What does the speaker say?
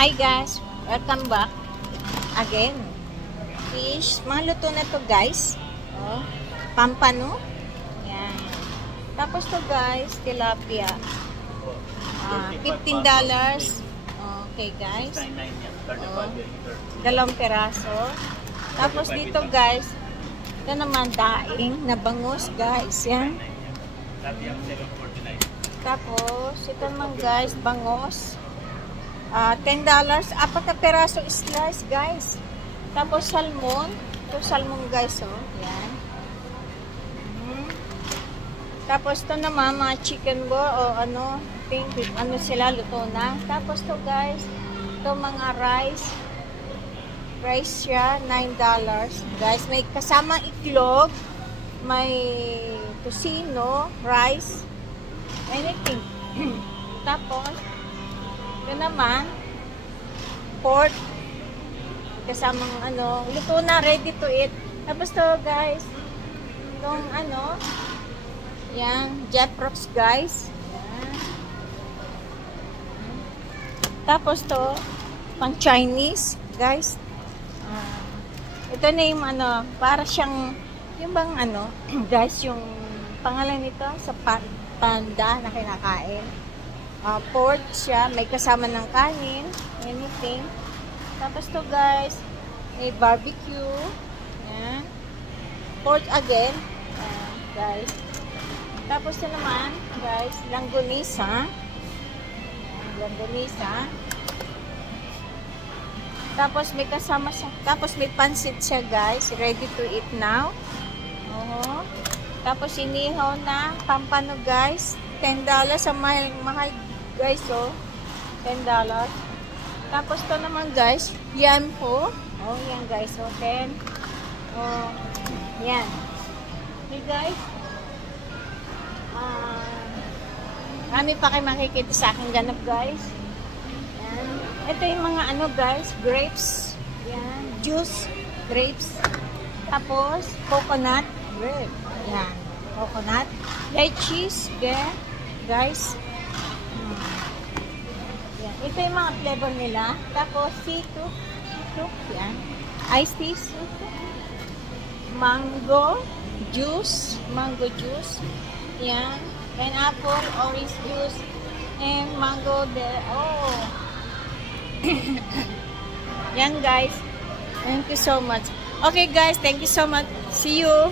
Hi guys, welcome back again. Fish, mga luto na to guys. Oh, pampano. Yan. Tapos to guys, tilapia. $15. Okay guys. Oh, 2 peraso. Tapos dito guys, ito naman daing na bangus guys. Yan. Tapos ito naman guys, bangus. $10, 4 na peraso slice guys. Tapos salmon. Ito salmon guys, oh. Yan. Tapos to naman mga chicken bo o ano, pink, ano sila luto na. Tapos to guys, ito mga rice. Rice siya, $9. Guys, may kasama itlog, may tocino, rice, anything. Tapos ito naman, pork, kasamang ano, luto na, ready to eat. Tapos to guys, itong ano, yan, Jeprox guys. Yan. Tapos to, pang Chinese guys. Ito na yung ano, para siyang, yung bang ano, guys, yung pangalan nito sa panda na kinakain. Pork siya, may kasama ng kanin, anything. Tapos to guys, may barbecue. Yan. Pork again. Guys. Tapos to naman, guys, langgonisa. Langgonisa. Tapos may kasama siya. Tapos may pansit siya guys, ready to eat now. Tapos inihaw na pampano guys, $10 sa mahal guys, so $10. Tapos to naman guys, yan po. Oh, yan guys, so 10. Oh, yan. Okay guys. Kami pa kayo makikita sa aking ganap guys. Yan. Ito yung mga ano guys, grapes. Yan, juice, grapes. Tapos coconut, grape. Yan, coconut. Lychees, guys. Yan. Ito yung mga flavor nila. Tapos C2, yan. Iced tea, mango juice, yan. Pineapple, orange juice, and mango there. Oh. Yan guys. Thank you so much. Okay guys, thank you so much. See you.